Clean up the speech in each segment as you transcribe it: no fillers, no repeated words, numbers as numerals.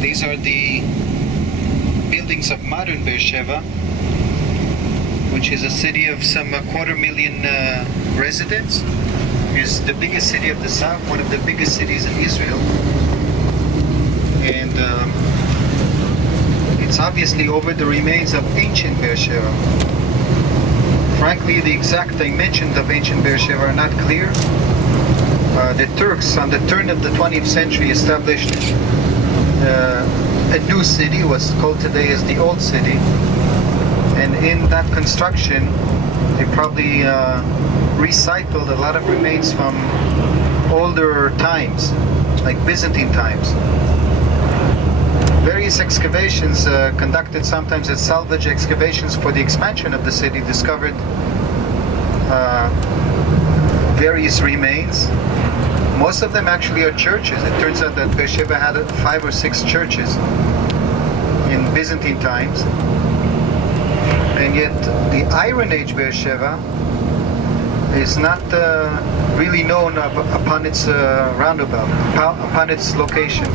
These are the buildings of modern Beersheba, which is a city of some 250,000 residents. It's the biggest city of the south, one of the biggest cities in Israel. And it's obviously over the remains of ancient Beersheba. Frankly, the exact dimensions of ancient Beersheba are not clear. The Turks, on the turn of the 20th century, established a new city, what's called today as the Old City. And in that construction, they probably recycled a lot of remains from older times, like Byzantine times. Various excavations conducted sometimes as salvage excavations for the expansion of the city discovered various remains. Most of them actually are churches. It turns out that Beersheba had 5 or 6 churches in Byzantine times. And yet the Iron Age Beersheba is not really known upon its roundabout, upon its location.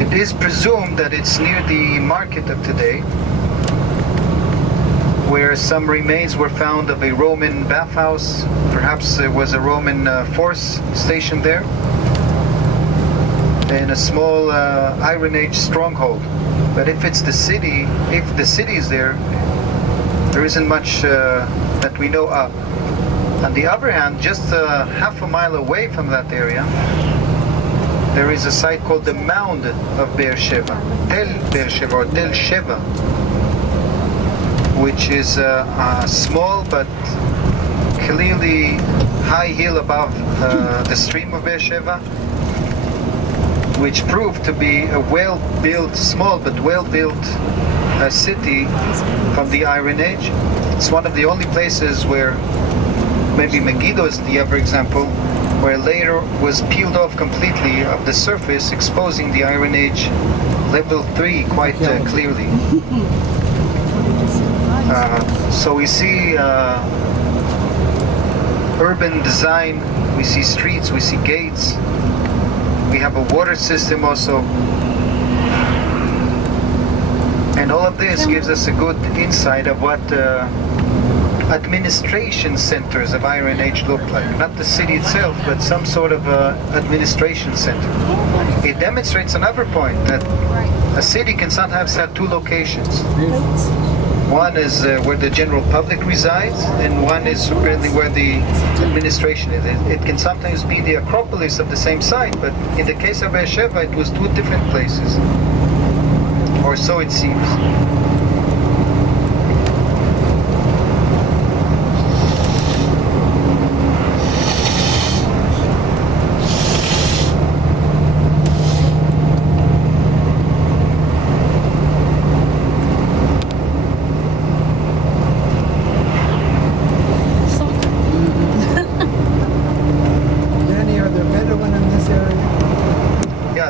It is presumed that it's near the market of today, where some remains were found of a Roman bathhouse. Perhaps there was a Roman force stationed there, and a small Iron Age stronghold. But if it's the city, if the city is there, there isn't much that we know of. On the other hand, just half a mile away from that area, there is a site called the Mound of Beersheba, Tel Beersheba or Tel Sheva, which is a small but clearly high hill above the stream of Beersheba, which proved to be a well-built, small but well-built city from the Iron Age. It's one of the only places where, maybe Megiddo is the other example, where a layer was peeled off completely of the surface, exposing the Iron Age level 3 quite clearly. So we see urban design, we see streets, we see gates, we have a water system also. And all of this gives us a good insight of what administration centers of Iron Age look like. Not the city itself, but some sort of administration center. It demonstrates another point, that a city can sometimes have 2 locations. One is where the general public resides, and one is really where the administration is. It can sometimes be the Acropolis of the same site, but in the case of Beersheba, it was 2 different places. Or so it seems.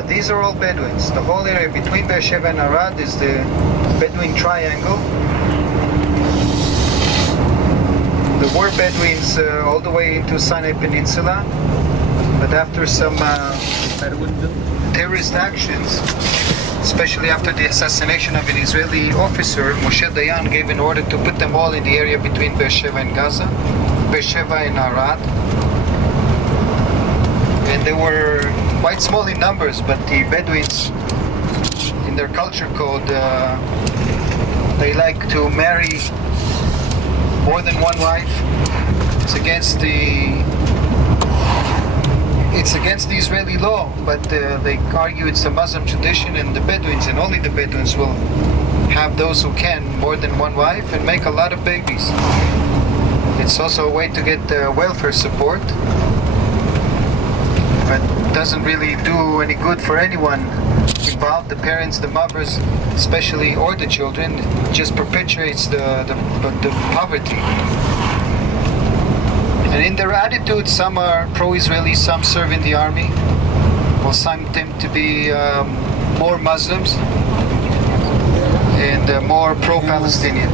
These are all Bedouins. The whole area between Beersheba and Arad is the Bedouin triangle. There were Bedouins all the way into Sinai Peninsula, but after some terrorist actions, especially after the assassination of an Israeli officer, Moshe Dayan gave an order to put them all in the area between Beersheba and Gaza, Beersheba and Arad. And they were quite small in numbers, but the Bedouins, in their culture code, they like to marry more than one wife. It's against the Israeli law, but they argue it's a Muslim tradition, and the Bedouins, and only the Bedouins, will have those who can more than one wife and make a lot of babies. It's also a way to get welfare support, but doesn't really do any good for anyone involved, the parents, the mothers especially, or the children. It just perpetuates the poverty. And in their attitude, some are pro-Israeli, some serve in the army, or some tend to be more Muslims and more pro-Palestinian.